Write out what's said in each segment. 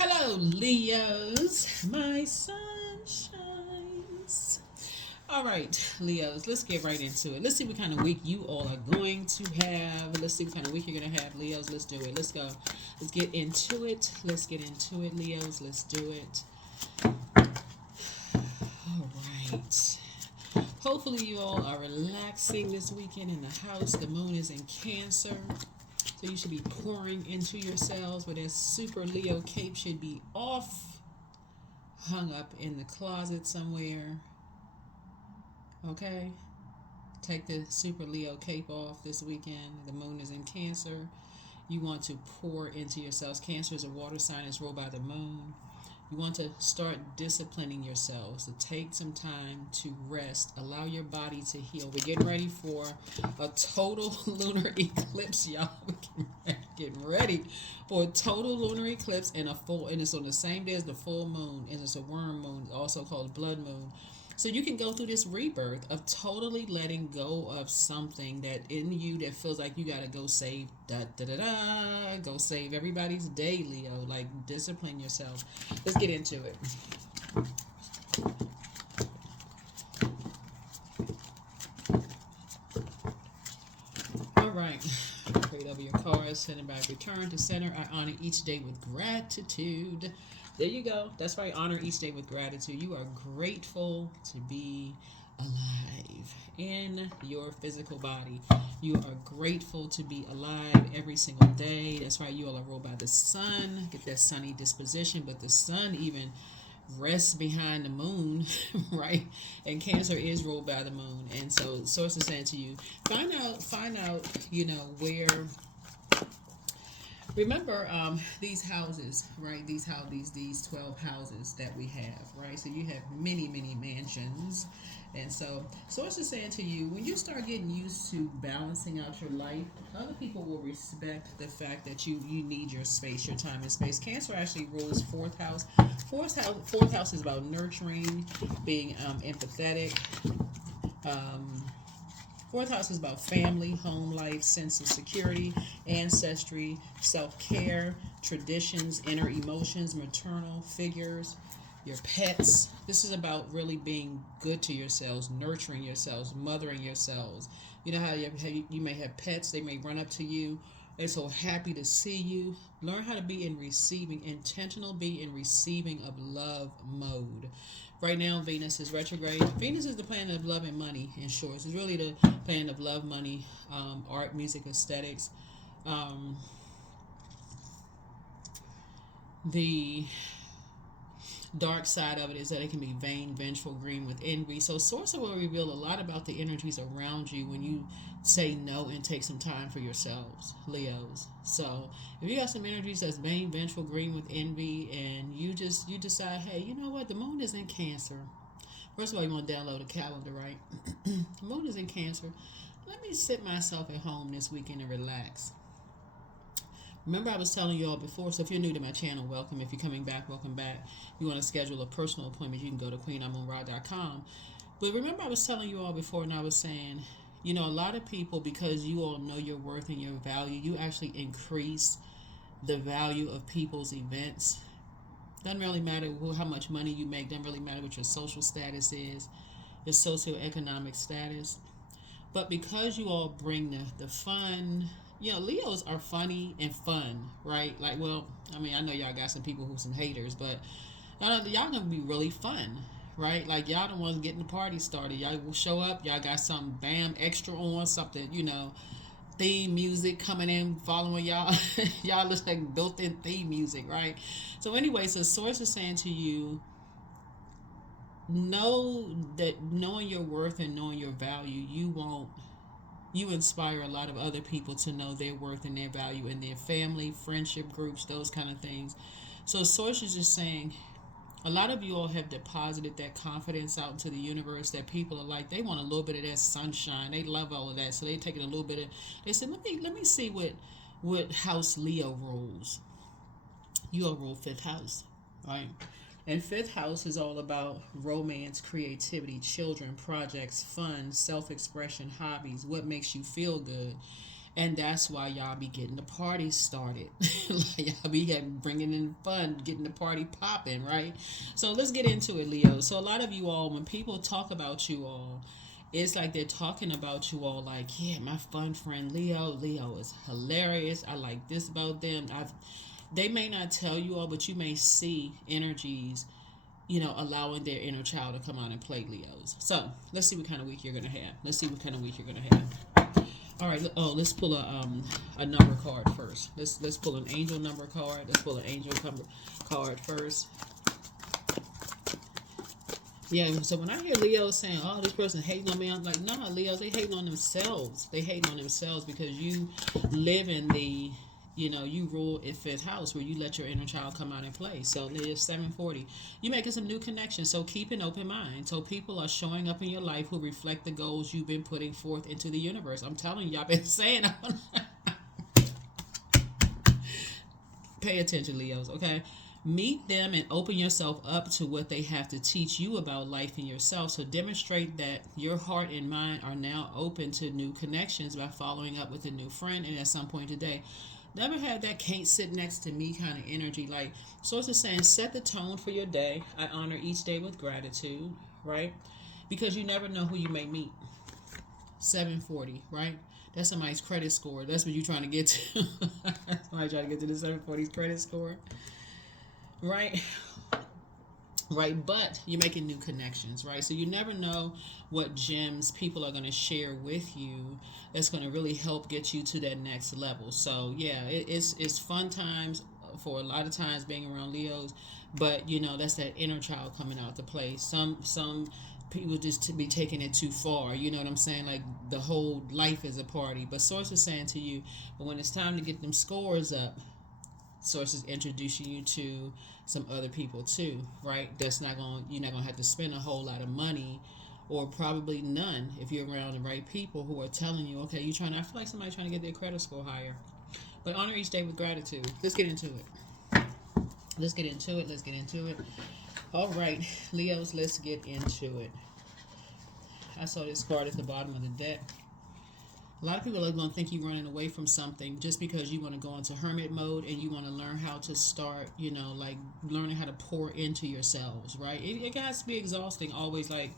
Hello, Leos, my sunshines. All right, Leos, let's get right into it. Let's see what kind of week you all are going to have. Let's see what kind of week you're going to have, Leos. Let's do it. Let's go. Let's get into it. Let's get into it, Leos. Let's do it. All right. Hopefully, you all are relaxing this weekend in the house. The moon is in Cancer. So you should be pouring into yourselves, but that super Leo cape should be off, hung up in the closet somewhere. Okay? Take the super Leo cape off this weekend. The moon is in Cancer. You want to pour into yourselves. Cancer is a water sign, it's ruled by the moon. You want to start disciplining yourselves to take some time to rest, allow your body to heal. We're getting ready for a total lunar eclipse, y'all. We're getting ready for a total lunar eclipse and a full, and it's on the same day as the full moon, and it's a worm moon, also called blood moon. So you can go through this rebirth of totally letting go of something that in you that feels like you gotta go save go save everybody's day, Leo. Like discipline yourself. Let's get into it. All right. Prayed over your cards, send it back, return to center. I honor each day with gratitude. There you go. That's right. Honor each day with gratitude. You are grateful to be alive in your physical body. You are grateful to be alive every single day. That's right. You all are ruled by the sun. Get that sunny disposition, but the sun even rests behind the moon, right? And Cancer is ruled by the moon, and so source is saying to you, find out, where. Remember these houses, right? These 12 houses that we have, right? So you have many mansions, and so source is saying to you, when you start getting used to balancing out your life, other people will respect the fact that you need your space, your time and space. Cancer actually rules fourth house. Fourth house is about nurturing, being empathetic. Um, Fourth house is about family, home life, sense of security, ancestry, self care, traditions, inner emotions, maternal figures, your pets. This is about really being good to yourselves, nurturing yourselves, mothering yourselves. You know how you may have pets, they may run up to you. They're so happy to see you. Learn how to be in receiving, intentional, be in receiving of love mode. Right now, Venus is retrograde. Venus is the planet of love and money, in short. It's really the planet of love, money, art, music, aesthetics. Um, the dark side of it is that it can be vain, vengeful, green with envy. So Source will reveal a lot about the energies around you when you say no and take some time for yourselves, Leos. So if you got some energies that's vain, vengeful, green with envy, and you decide, hey, you know what, the moon is in Cancer. First of all, you want to download a calendar, right? The moon is in Cancer. Let me sit myself at home this weekend and relax. Remember, I was telling you all before, so if you're new to my channel, welcome. If you're coming back, welcome back. If you want to schedule a personal appointment, you can go to queenamonra.com. But remember, I was telling you all before, and I was saying, a lot of people, because you all know your worth and your value, you actually increase the value of people's events. Doesn't really matter how much money you make, doesn't really matter what your social status is, your socioeconomic status. But because you all bring the fun, Leos are funny and fun, right? Like, well, I mean, I know y'all got some people who's some haters, but y'all gonna be really fun, right? Like, y'all the ones getting the party started. Y'all will show up, y'all got some bam extra on, something, theme music coming in, following y'all. Y'all listen like built-in theme music, right? So anyway, so Source is saying to you, know that knowing your worth and knowing your value, you inspire a lot of other people to know their worth and their value in their family, friendship groups, those kind of things. So Source is just saying, a lot of you all have deposited that confidence out into the universe that people are like, they want a little bit of that sunshine. They love all of that. So they taking a little bit of, they said, let me see what house Leo rules. You all rule fifth house, right? And fifth house is all about romance, creativity, children, projects, fun, self expression, hobbies, what makes you feel good. And that's why y'all be getting the party started. Like y'all be bringing in fun, getting the party popping, right? So let's get into it, Leo. So a lot of you all, when people talk about you all, it's like they're talking about you all like, yeah, my fun friend Leo. Leo is hilarious. I like this about them. They may not tell you all, but you may see energies, allowing their inner child to come out and play Leos. So let's see what kind of week you're gonna have. Let's see what kind of week you're gonna have. All right. Oh, let's pull a number card first. Let's pull an angel number card. Let's pull an angel card first. Yeah. So when I hear Leos saying, "Oh, this person hating on me," I'm like, "Nah, Leos, they hating on themselves. They hating on themselves because you live in the you rule in fifth house where you let your inner child come out and play. So there's 740. You making some new connections. So keep an open mind. So people are showing up in your life who reflect the goals you've been putting forth into the universe. I'm telling you, I've been saying pay attention, Leos, okay? Meet them and open yourself up to what they have to teach you about life and yourself. So demonstrate that your heart and mind are now open to new connections by following up with a new friend. And at some point today, never had that can't sit next to me kind of energy. Like, so it's saying, set the tone for your day. I honor each day with gratitude, right? Because you never know who you may meet. 740, right? That's somebody's credit score. That's what you're trying to get to. Somebody trying to get to the 740's credit score, right? Right, but you're making new connections, right? So you never know what gems people are going to share with you that's going to really help get you to that next level. So yeah, it's fun times for a lot of times being around Leos, but that's that inner child coming out to play. Some people just to be taking it too far. You know what I'm saying? Like the whole life is a party. But Source is saying to you, but when it's time to get them scores up, Source is introducing you to some other people too, right? You're not gonna have to spend a whole lot of money, or probably none, if you're around the right people who are telling you, okay, I feel like somebody's trying to get their credit score higher. But honor each day with gratitude. Let's get into it. All right, Leos, let's get into it. I saw this card at the bottom of the deck. A lot of people are going to think you're running away from something just because you want to go into hermit mode and you want to learn how to start, like learning how to pour into yourselves, right? It has to be exhausting, always like,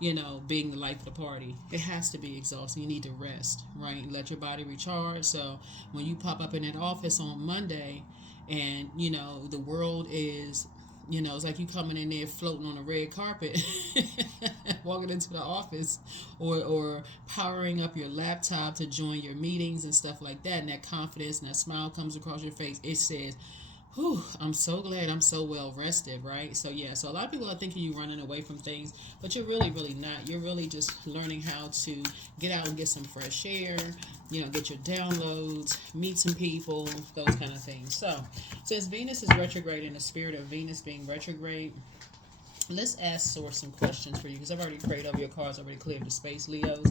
being the life of the party. It has to be exhausting. You need to rest, right? Let your body recharge. So when you pop up in that office on Monday and, the world is it's like you coming in there floating on a red carpet, walking into the office, or powering up your laptop to join your meetings and stuff like that. And that confidence and that smile comes across your face. It says, whew, I'm so glad I'm so well rested, right? So yeah, so a lot of people are thinking you're running away from things, but you're really, really not. You're really just learning how to get out and get some fresh air, get your downloads, meet some people, those kind of things. So since Venus is retrograde, in the spirit of Venus being retrograde, let's ask Source some questions for you, because I've already prayed over your cards, already cleared the space, Leos.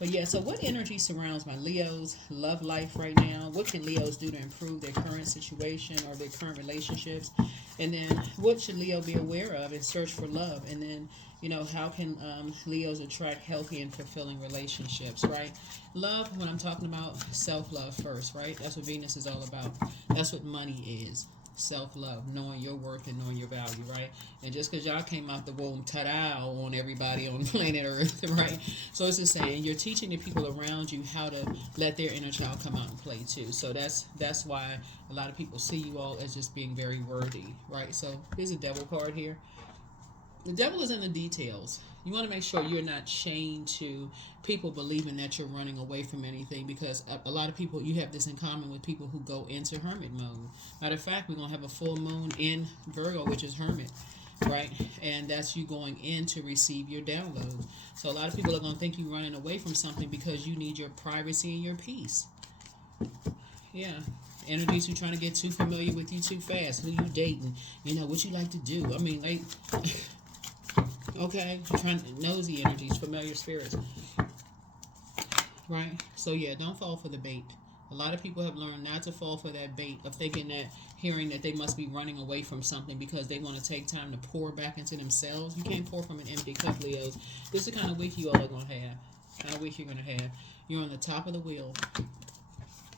But yeah, so what energy surrounds my Leos' love life right now? What can Leos do to improve their current situation or their current relationships? And then what should Leo be aware of in search for love? And then, how can Leos attract healthy and fulfilling relationships, right? Love, when I'm talking about self-love first, right? That's what Venus is all about. That's what money is. Self-love, knowing your worth and knowing your value, right? And just because y'all came out the womb, ta-da, on everybody on planet Earth, right? So it's just saying you're teaching the people around you how to let their inner child come out and play too. So that's why a lot of people see you all as just being very worthy, right? So here's a devil card here. The devil is in the details. You want to make sure you're not chained to people believing that you're running away from anything, because a lot of people, you have this in common with people who go into hermit mode. Matter of fact, we're going to have a full moon in Virgo, which is hermit, right? And that's you going in to receive your download. So a lot of people are going to think you're running away from something because you need your privacy and your peace. Yeah. Energies who trying to get too familiar with you too fast. Who you dating? What you like to do. I mean, like... Okay, trying nosy energies, familiar spirits, right? So yeah, don't fall for the bait. A lot of people have learned not to fall for that bait of hearing that they must be running away from something because they want to take time to pour back into themselves. You can't pour from an empty cup, Leos. This is the kind of week you all are going to have. Kind of week you're going to have. You're on the top of the wheel.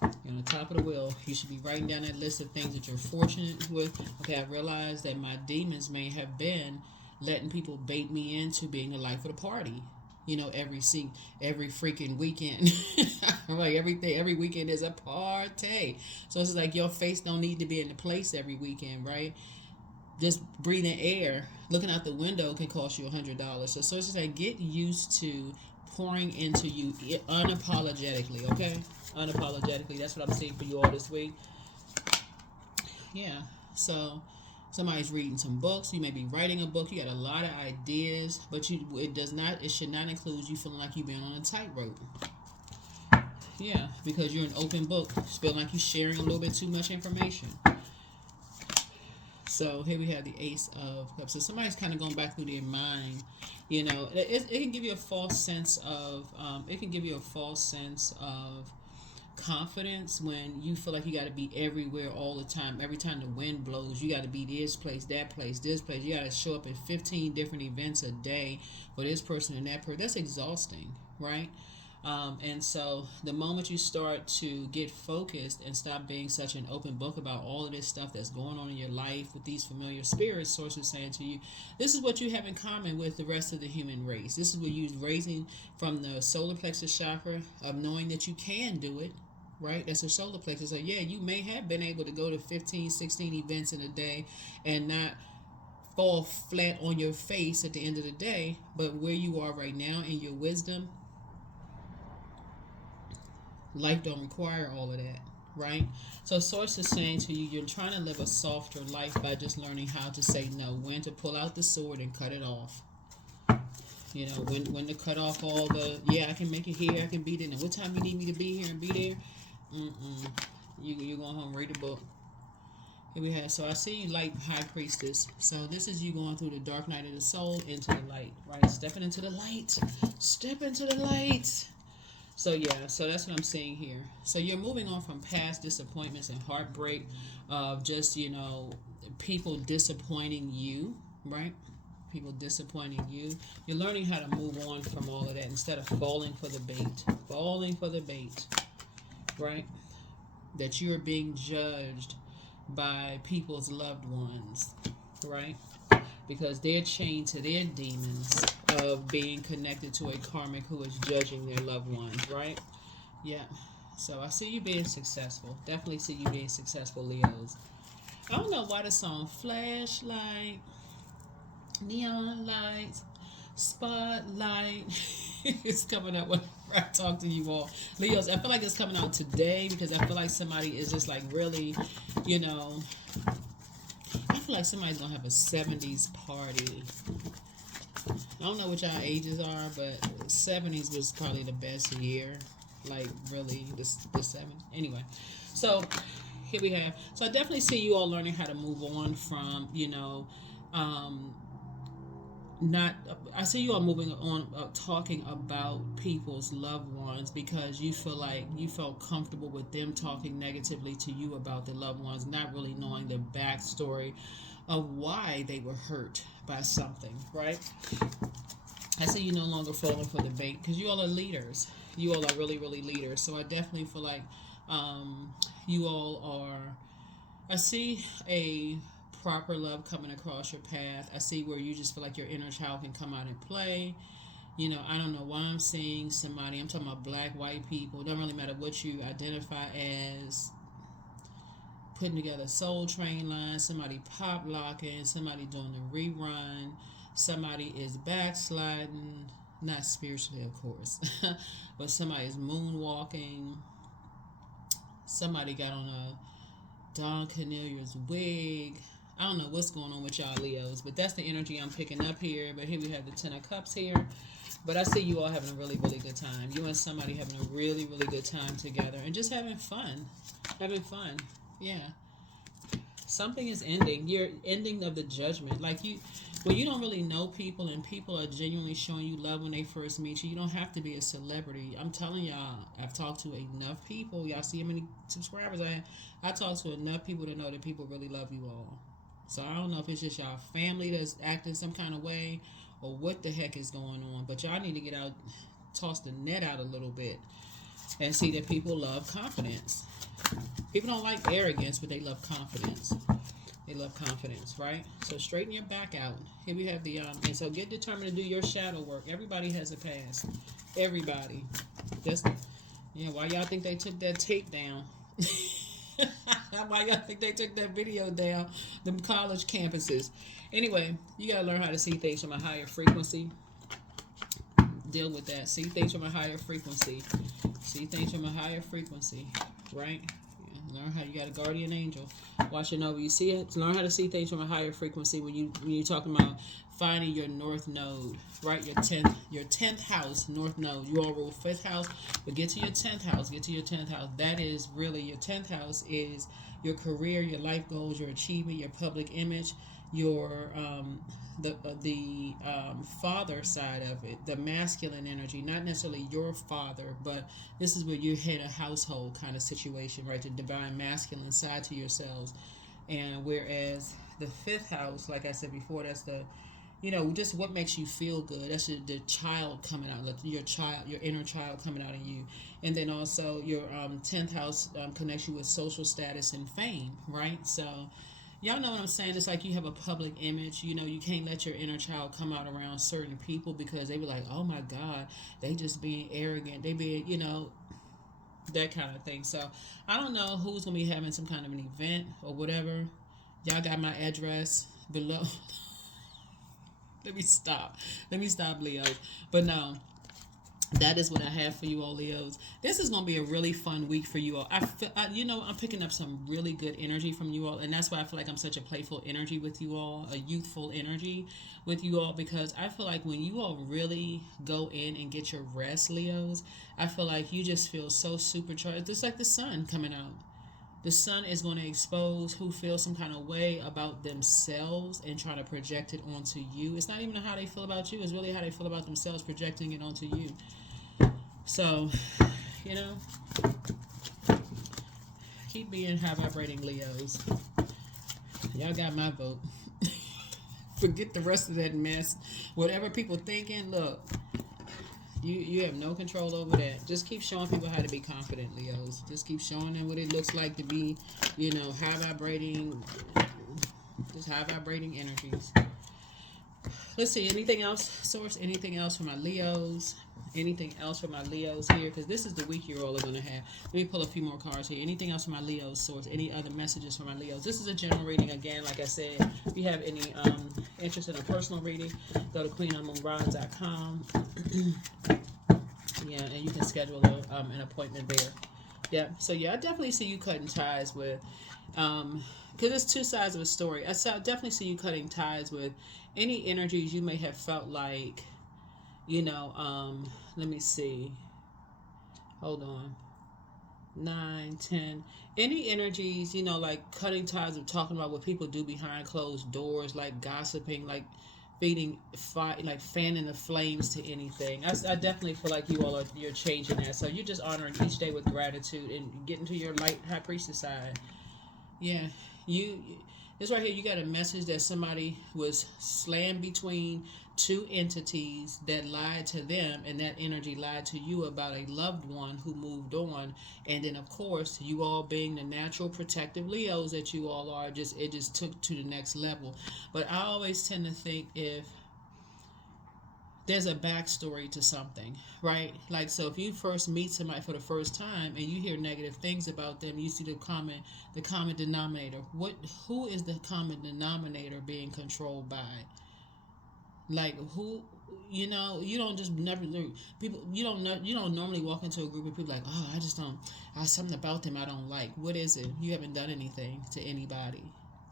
You're on the top of the wheel. You should be writing down that list of things that you're fortunate with. Okay, I realized that my demons may have been letting people bait me into being the life of the party. Every freaking weekend. I'm like everything. Every weekend is a party. So it's like your face don't need to be in the place every weekend, right? Just breathing air, looking out the window can cost you $100. So sources say get used to pouring into you unapologetically. Okay, unapologetically. That's what I'm seeing for you all this week. Yeah. So somebody's reading some books. You may be writing a book. You got a lot of ideas, but it should not include you feeling like you've been on a tightrope. Yeah, because you're an open book. You feel like you're sharing a little bit too much information. So here we have the Ace of Cups. So somebody's kind of going back through their mind. It can give you a false sense of confidence when you feel like you got to be everywhere all the time. Every time the wind blows, you got to be this place, that place, this place. You got to show up at 15 different events a day for this person and that person. That's exhausting, right? And so the moment you start to get focused and stop being such an open book about all of this stuff that's going on in your life with these familiar spirits, sources saying to you, this is what you have in common with the rest of the human race. This is what you're raising from the solar plexus chakra of knowing that you can do it, right? That's a solar plexus. So yeah, you may have been able to go to 15, 16 events in a day and not fall flat on your face at the end of the day. But where you are right now in your wisdom, life don't require all of that, right? So source is saying to you, you're trying to live a softer life by just learning how to say no, when to pull out the sword and cut it off. When to cut off all the, yeah, I can make it here, I can be there. And what time you need me to be here and be there? You're going home, read the book. Here we have, so I see you light high priestess. So this is you going through the dark night of the soul into the light, right? Stepping into the light. Step into the light. So yeah, so that's what I'm seeing here. So you're moving on from past disappointments and heartbreak of just, people disappointing you, right? People disappointing you. You're learning how to move on from all of that instead of falling for the bait. Falling for the bait, right? That you're being judged by people's loved ones, right? Because they're chained to their demons of being connected to a karmic who is judging their loved ones, right? Yeah. So I see you being successful. Definitely see you being successful, Leos. I don't know why the song Flashlight, Neon Lights, Spotlight is coming up when I talk to you all. Leos, I feel like it's coming out today because I feel like somebody is just like really, I feel like somebody's gonna have a 70s party. I don't know what y'all ages are, but 70s was probably the best year. Like really, the 70s. Anyway, so here we have. So I definitely see you all learning how to move on from, not. I see you all moving on, talking about people's loved ones because you feel like you felt comfortable with them talking negatively to you about their loved ones, not really knowing the backstory of why they were hurt by something, right? I see you no longer falling for the bait because you all are leaders. You all are really, really leaders. So I definitely feel like you all are. I see a proper love coming across your path. I see where you just feel like your inner child can come out and play. I don't know why I'm seeing somebody. I'm talking about black, white people. It doesn't really matter what you identify as. Putting together Soul Train lines, somebody pop locking, somebody doing the rerun, somebody is backsliding, not spiritually, of course, but somebody is moonwalking. Somebody got on a Don Cornelius wig. I don't know what's going on with y'all Leos, but that's the energy I'm picking up here. But here we have the Ten of Cups here. But I see you all having a really, really good time. You and somebody having a really, really good time together and just having fun. Having fun. Yeah. Something is ending. You're ending of the judgment. Like when you don't really know people and people are genuinely showing you love when they first meet you, you don't have to be a celebrity. I'm telling y'all, I've talked to enough people. Y'all see how many subscribers I have? I talked to enough people to know that people really love you all. So I don't know if it's just y'all family that's acting some kind of way or what the heck is going on. But y'all need to get out, toss the net out a little bit. And see that people love confidence. People don't like arrogance, but they love confidence. They love confidence, right? So straighten your back out. Here we have the and so get determined to do your shadow work. Everybody has a past. Everybody. Just yeah, why y'all think they took that tape down? Why y'all think they took that video down? Them college campuses. Anyway, you gotta learn how to see things from a higher frequency. Deal with that. See things from a higher frequency. See things from a higher frequency, right? Learn how you got a guardian angel watching over you. See it. Learn how to see things from a higher frequency when you're talking about finding your north node, right? Your tenth house, north node. You all rule fifth house, but get to your 10th house. Get to your 10th house. That is really your 10th house is your career, your life goals, your achievement, your public image, your father side of it, the masculine energy, not necessarily your father, but this is where you head a household kind of situation, right? The divine masculine side to yourselves. And whereas the fifth house, like I said before, that's the just what makes you feel good. That's the child coming out, like your child, your inner child coming out in you. And then also your 10th house connects you with social status and fame, right? So y'all know what I'm saying. It's like you have a public image. You can't let your inner child come out around certain people because they be like, oh my God, they just being arrogant. They being, that kind of thing. So I don't know who's going to be having some kind of an event or whatever. Y'all got my address below. Let me stop. Leo. But no, that is what I have for you all, Leos. This is going to be a really fun week for you all. I'm picking up some really good energy from you all, and that's why I feel like I'm such a playful energy with you all, a youthful energy with you all, because I feel like when you all really go in and get your rest, Leos, I feel like you just feel so supercharged. It's like the sun coming out. The sun is going to expose who feels some kind of way about themselves and trying to project it onto you. It's not even how they feel about you. It's really how they feel about themselves projecting it onto you. So, keep being high vibrating Leos. Y'all got my vote. Forget the rest of that mess. Whatever people thinking, look, you have no control over that. Just keep showing people how to be confident, Leos. Just keep showing them what it looks like to be, high vibrating, just high vibrating energies. Let's see, anything else, Source? Anything else for my Leos? Anything else for my Leos here? Because this is the week you all are going to have. Let me pull a few more cards here. Anything else for my Leos, Source? Any other messages for my Leos? This is a general reading again. Like I said, if you have any interest in a personal reading, go to queenonmoonrise.com. Yeah, and you can schedule an appointment there. Yeah, so yeah, I definitely see you cutting ties with, because it's two sides of a story. I definitely see you cutting ties with any energies you may have felt like, let me see. Hold on. 9, 10. Any energies, like cutting ties of talking about what people do behind closed doors, like gossiping, like feeding fire, like fanning the flames to anything. I definitely feel like you're changing that. So you're just honoring each day with gratitude and getting to your light high priestess side. Yeah, this right here, you got a message that somebody was slammed between two entities that lied to them, and that energy lied to you about a loved one who moved on. And then, of course, you all being the natural protective Leos that you all are, it just took to the next level. But I always tend to think if there's a backstory to something, right? Like, so if you first meet somebody for the first time and you hear negative things about them, you see the common denominator. Who is the common denominator being controlled by? Like, who? You don't just never people. You don't normally walk into a group of people like, oh, I just don't. Something about them I don't like. What is it? You haven't done anything to anybody,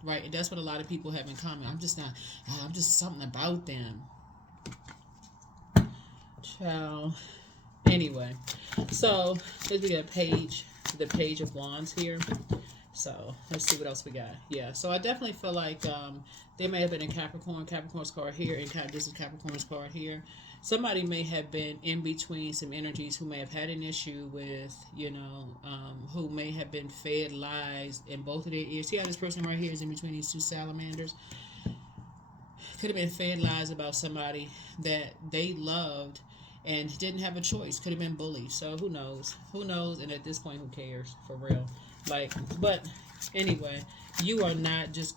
right? And that's what a lot of people have in common. I'm just something about them. Child. Anyway, so let's get the page of wands here. So let's see what else we got. Yeah, so I definitely feel like they may have been in Capricorn's card here, and this is Capricorn's card here. Somebody may have been in between some energies who may have had an issue with, who may have been fed lies in both of their ears. See how this person right here is in between these two salamanders? Could have been fed lies about somebody that they loved, and didn't have a choice. Could have been bullied. So who knows? Who knows? And at this point, who cares? For real. Like, but anyway, you are not just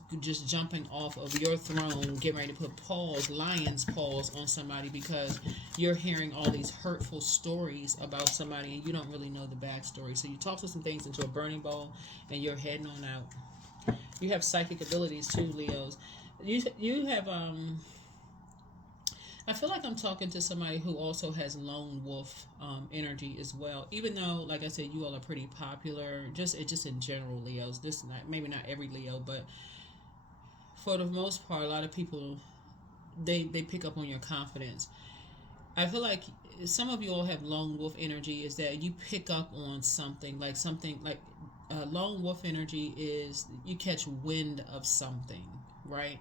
jumping off of your throne, getting ready to put lion's paws on somebody because you're hearing all these hurtful stories about somebody and you don't really know the backstory. So you toss some things into a burning bowl and you're heading on out. You have psychic abilities too, Leos. You have I feel like I'm talking to somebody who also has lone wolf energy as well. Even though, like I said, you all are pretty popular, just in general, Leos. This not maybe not every Leo, but for the most part, a lot of people they pick up on your confidence. I feel like some of you all have lone wolf energy. Is that you pick up on something like lone wolf energy is you catch wind of something, right?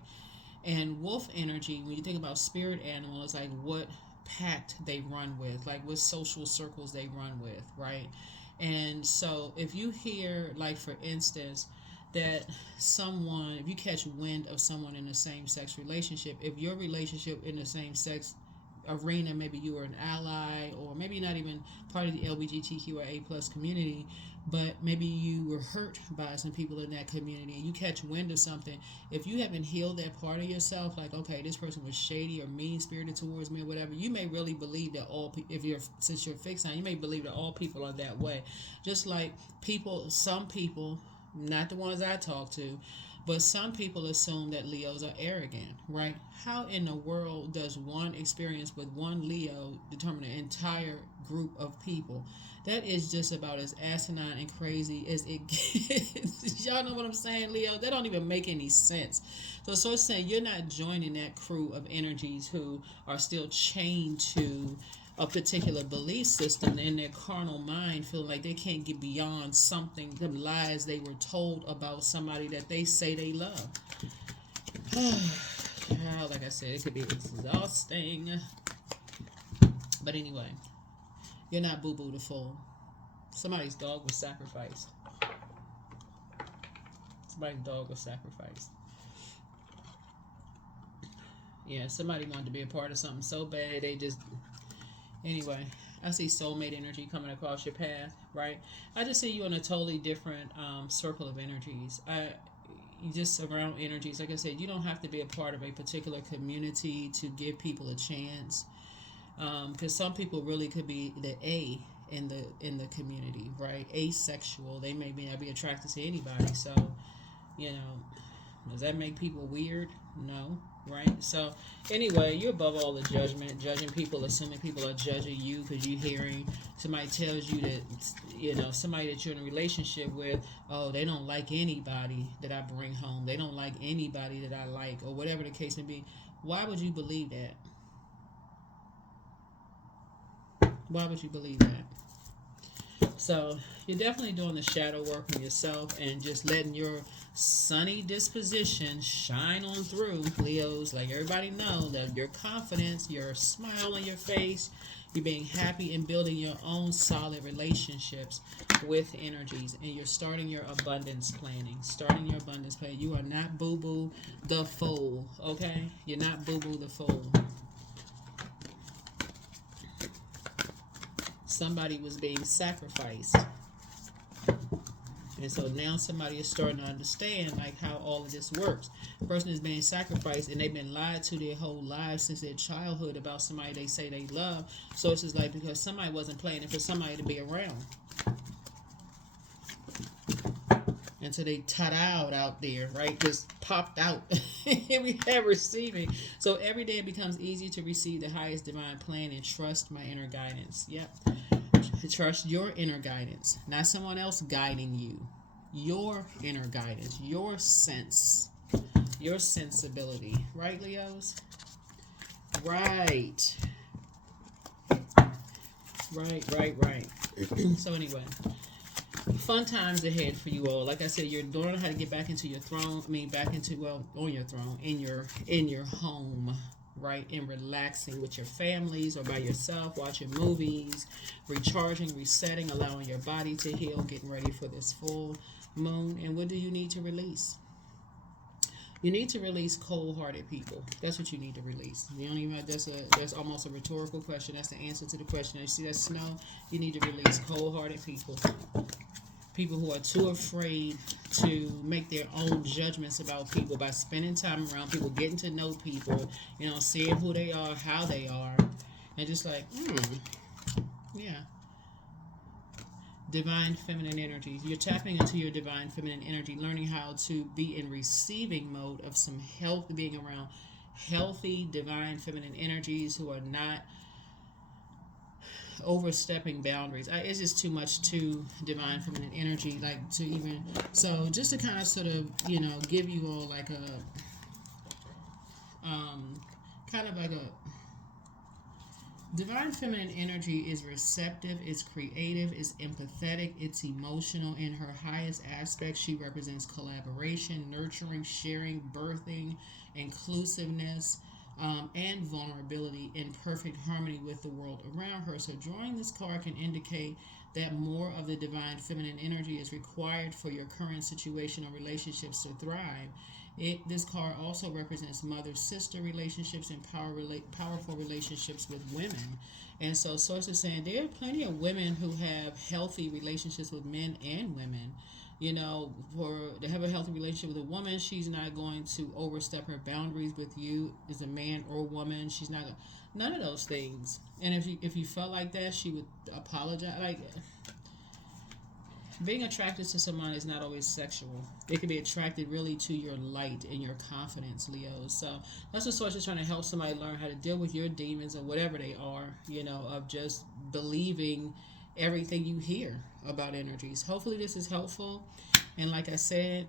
And wolf energy, when you think about spirit animal, is like what pact they run with, like what social circles they run with, right? And so if you hear, like for instance, that someone, if you catch wind of someone in the same sex relationship, if your relationship in the same sex arena, maybe you were an ally, or maybe not even part of the LGBTQIA plus community, but maybe you were hurt by some people in that community and you catch wind of something. If you haven't healed that part of yourself, like, okay, this person was shady or mean spirited towards me or whatever, you may really believe that if you're, since you're fixed on, you may believe that all people are that way. Just like some people, not the ones I talk to, but some people assume that Leos are arrogant, right? How in the world does one experience with one Leo determine an entire group of people? That is just about as asinine and crazy as it gets. Y'all know what I'm saying, Leo? That don't even make any sense. So it's saying you're not joining that crew of energies who are still chained to a particular belief system in their carnal mind, feeling like they can't get beyond something, the lies they were told about somebody that they say they love. Like I said, it could be exhausting. But anyway, you're not Boo Boo the Fool. Somebody's dog was sacrificed. Somebody's dog was sacrificed. Yeah, somebody wanted to be a part of something so bad they just... Anyway, I see soulmate energy coming across your path, right? I just see you in a totally different circle of energies. You just around energies. Like I said, you don't have to be a part of a particular community to give people a chance. Because some people really could be the A in the community, right? Asexual. They may not be attracted to anybody. So, does that make people weird? No, right? So anyway, you're above all the judging people, assuming people are judging you because you're hearing somebody tells you that, somebody that you're in a relationship with, oh, they don't like anybody that I bring home. They don't like anybody that I like, or whatever the case may be. Why would you believe that? Why would you believe that? So you're definitely doing the shadow work on yourself and just letting your sunny disposition shine on through, Leos. Like everybody know that your confidence, your smile on your face, you're being happy and building your own solid relationships with energies, and you're starting your abundance planning. You are not Boo Boo the Fool, okay? You're not Boo Boo the Fool. Somebody was being sacrificed. And so now somebody is starting to understand like how all of this works. The person is being sacrificed and they've been lied to their whole lives since their childhood about somebody they say they love. So it's just like because somebody wasn't planning for somebody to be around. And so they ta-da out there, right? Just popped out. And we have receiving. So every day it becomes easier to receive the highest divine plan and trust my inner guidance. Yep. Trust your inner guidance, not someone else guiding you. Your inner guidance, your sense, your sensibility. Right, Leos? Right. Right. So anyway, fun times ahead for you all. Like I said, you're learning how to get back into your throne. On your throne, in your home, right? And relaxing with your families or by yourself, watching movies, recharging, resetting, allowing your body to heal, getting ready for this full moon. And what do you need to release? You need to release cold-hearted people. That's what you need to release. You don't even. That's almost a rhetorical question. That's the answer to the question. You see that snow? You need to release cold-hearted people. People who are too afraid to make their own judgments about people by spending time around people, getting to know people, seeing who they are, how they are, and just like, yeah. Divine feminine energy. You're tapping into your divine feminine energy, learning how to be in receiving mode of some health, being around healthy divine feminine energies who are not overstepping boundaries. It's just too much to divine feminine energy, like to even. So just to kind of sort of give you all like a kind of like a divine feminine energy is receptive, is creative, is empathetic, it's emotional. In her highest aspect, she represents collaboration, nurturing, sharing, birthing, inclusiveness, and vulnerability in perfect harmony with the world around her. So drawing this card can indicate that more of the divine feminine energy is required for your current situation or relationships to thrive. This card also represents mother-sister relationships and powerful relationships with women. And so Source is saying there are plenty of women who have healthy relationships with men and women. For to have a healthy relationship with a woman, she's not going to overstep her boundaries with you as a man or woman. She's not none of those things. And if you felt like that, she would apologize. Like, being attracted to someone is not always sexual. It can be attracted really to your light and your confidence, Leo. So that's what Source is trying to help somebody learn how to deal with your demons or whatever they are, of just believing everything you hear about energies. Hopefully this is helpful. And like I said,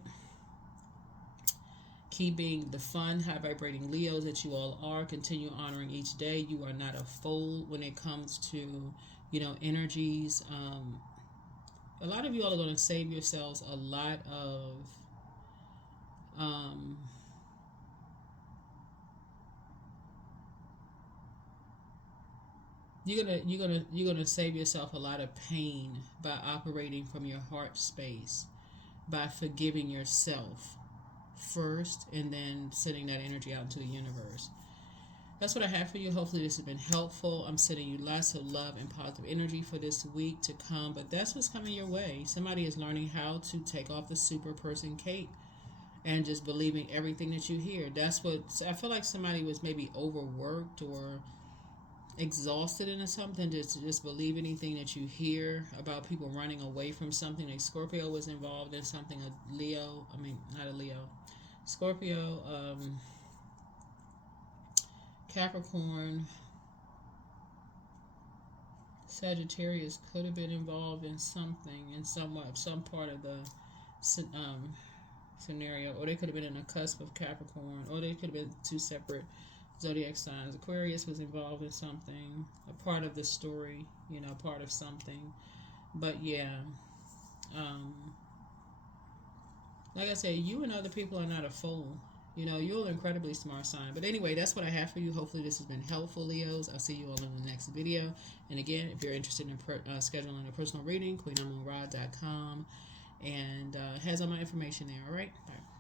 keep being the fun, high vibrating Leos that you all are. Continue honoring each day. You are not a fool when it comes to, energies. A lot of you all are going to save yourselves a lot of you're gonna save yourself a lot of pain by operating from your heart space, by forgiving yourself first and then sending that energy out into the universe. That's what I have for you. Hopefully this has been helpful. I'm sending you lots of love and positive energy for this week to come, but that's what's coming your way. Somebody is learning how to take off the super person cape and just believing everything that you hear. That's what I feel like. Somebody was maybe overworked or exhausted into something, just believe anything that you hear about people running away from something. Like Scorpio was involved in something. A Leo, not a Leo, Scorpio, Capricorn, Sagittarius could have been involved in something in some part of the scenario, or they could have been in a cusp of Capricorn, or they could have been two separate zodiac signs. Aquarius was involved in something, a part of the story, part of something. But yeah, like I said, you and other people are not a fool. You're an incredibly smart sign. But anyway, that's what I have for you. Hopefully this has been helpful, Leos. I'll see you all in the next video. And again, if you're interested in scheduling a personal reading, queenamonra.com, and has all my information there. All right? Bye.